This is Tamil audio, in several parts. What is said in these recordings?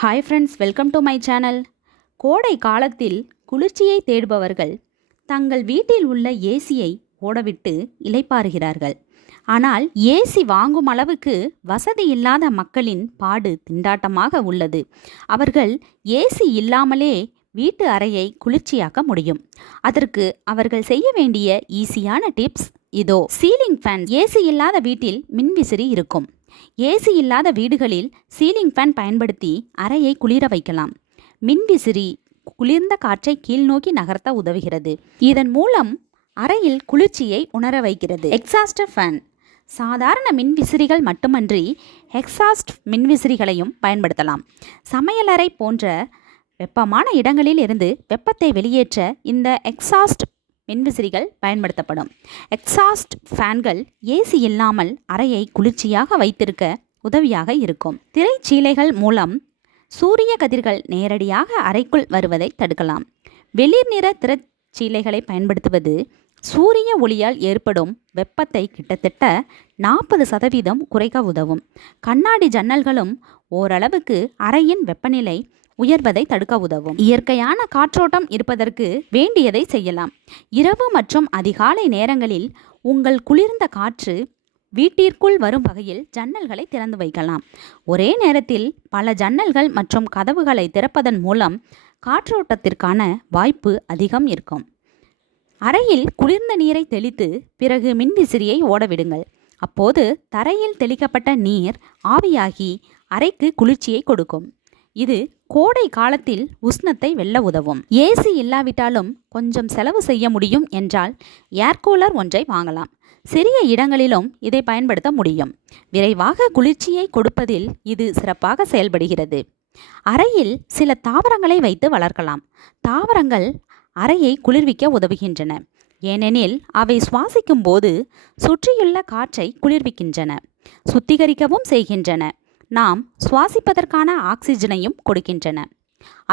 Hi friends welcome to my channel கோடை காலத்தில் குளிர்ச்சியை தேடுபவர்கள் தங்கள் வீட்டில் உள்ள ஏசியை ஓடவிட்டு இளைப்பாறுகிறார்கள் ஆனால் ஏசி வாங்கும் அளவுக்கு வசதி இல்லாத மக்களின் பாடு திண்டாட்டமாக உள்ளது. அவர்கள் ஏசி இல்லாமலே வீட்டு அறையை குளிர்ச்சியாக்க முடியும். அதற்கு அவர்கள் செய்ய வேண்டிய ஈஸியான டிப்ஸ் இதோ. சீலிங் ஃபேன் ஏசி இல்லாத வீட்டில் மின்விசிறி இருக்கும். ஏசி இல்லாத வீடுகளில் சீலிங் ஃபேன் பயன்படுத்தி அறையை குளிர வைக்கலாம். மின்விசிறி குளிர்ந்த காற்றை கீழ்நோக்கி நகர்த்த உதவுகிறது. இதன் மூலம் அறையில் குளிர்ச்சியை உணர வைக்கிறது. எக்ஸாஸ்டர் ஃபேன் சாதாரண மின்விசிறிகள் மட்டுமன்றி எக்ஸாஸ்ட் மின்விசிறிகளையும் பயன்படுத்தலாம். சமையலறை போன்ற வெப்பமான இடங்களில் இருந்து வெப்பத்தை வெளியேற்ற இந்த எக்ஸாஸ்ட் மின்விசிறிகள் பயன்படுத்தப்படும். எக்ஸாஸ்ட் ஃபேன்கள் ஏசி இல்லாமல் அறையை குளிர்ச்சியாக வைத்திருக்க உதவியாக இருக்கும். திரைச்சீலைகள் மூலம் சூரிய கதிர்கள் நேரடியாக அறைக்குள் வருவதை தடுக்கலாம். வெளிர் நிற திரைச்சீலைகளை பயன்படுத்துவது சூரிய ஒளியால் ஏற்படும் வெப்பத்தை கிட்டத்தட்ட நாற்பது சதவீதம் குறைக்க உதவும். கண்ணாடி ஜன்னல்களும் ஓரளவுக்கு அறையின் வெப்பநிலை உயர்வதை தடுக்க உதவும். இயற்கையான காற்றோட்டம் இருப்பதற்கு வேண்டியதை செய்யலாம். இரவு மற்றும் அதிகாலை நேரங்களில் உங்கள் குளிர்ந்த காற்று வீட்டிற்குள் வரும் வகையில் ஜன்னல்களை திறந்து வைக்கலாம். ஒரே நேரத்தில் பல ஜன்னல்கள் மற்றும் கதவுகளை திறப்பதன் மூலம் காற்றோட்டத்திற்கான வாய்ப்பு அதிகம் இருக்கும். அறையில் குளிர்ந்த நீரை தெளித்து பிறகு மின்விசிறியை ஓடவிடுங்கள். அப்போது தரையில் தெளிக்கப்பட்ட நீர் ஆவியாகி அறைக்கு குளிர்ச்சியை கொடுக்கும். இது கோடை காலத்தில் உஷ்ணத்தை வெல்ல உதவும். ஏசி இல்லாவிட்டாலும் கொஞ்சம் செலவு செய்ய முடியும் என்றால் ஏர் கூலர் ஒன்றை வாங்கலாம். சிறிய இடங்களிலும் இதை பயன்படுத்த முடியும். விரைவாக குளிர்ச்சியை கொடுப்பதில் இது சிறப்பாக செயல்படுகிறது. அறையில் சில தாவரங்களை வைத்து வளர்க்கலாம். தாவரங்கள் அறையை குளிர்விக்க உதவுகின்றன. ஏனெனில் அவை சுவாசிக்கும் போது சுற்றியுள்ள காற்றை குளிர்விக்கின்றன. சுத்திகரிக்கவும் செய்கின்றன. நாம் சுவாசிப்பதற்கான ஆக்சிஜனையும் கொடுக்கின்றன.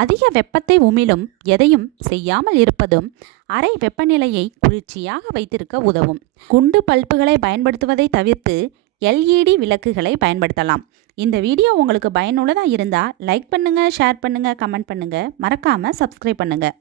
அதிக வெப்பத்தை உமிழும் எதையும் செய்யாமல் இருப்பதும் அறை வெப்பநிலையை குளிர்ச்சியாக வைத்திருக்க உதவும். குண்டு பல்புகளை பயன்படுத்துவதை தவிர்த்து எல்இடி விளக்குகளை பயன்படுத்தலாம். இந்த வீடியோ உங்களுக்கு பயனுள்ளதாக இருந்தால் லைக் பண்ணுங்கள் ஷேர் பண்ணுங்கள் கமெண்ட் பண்ணுங்கள் மறக்காமல் சப்ஸ்கிரைப் பண்ணுங்கள்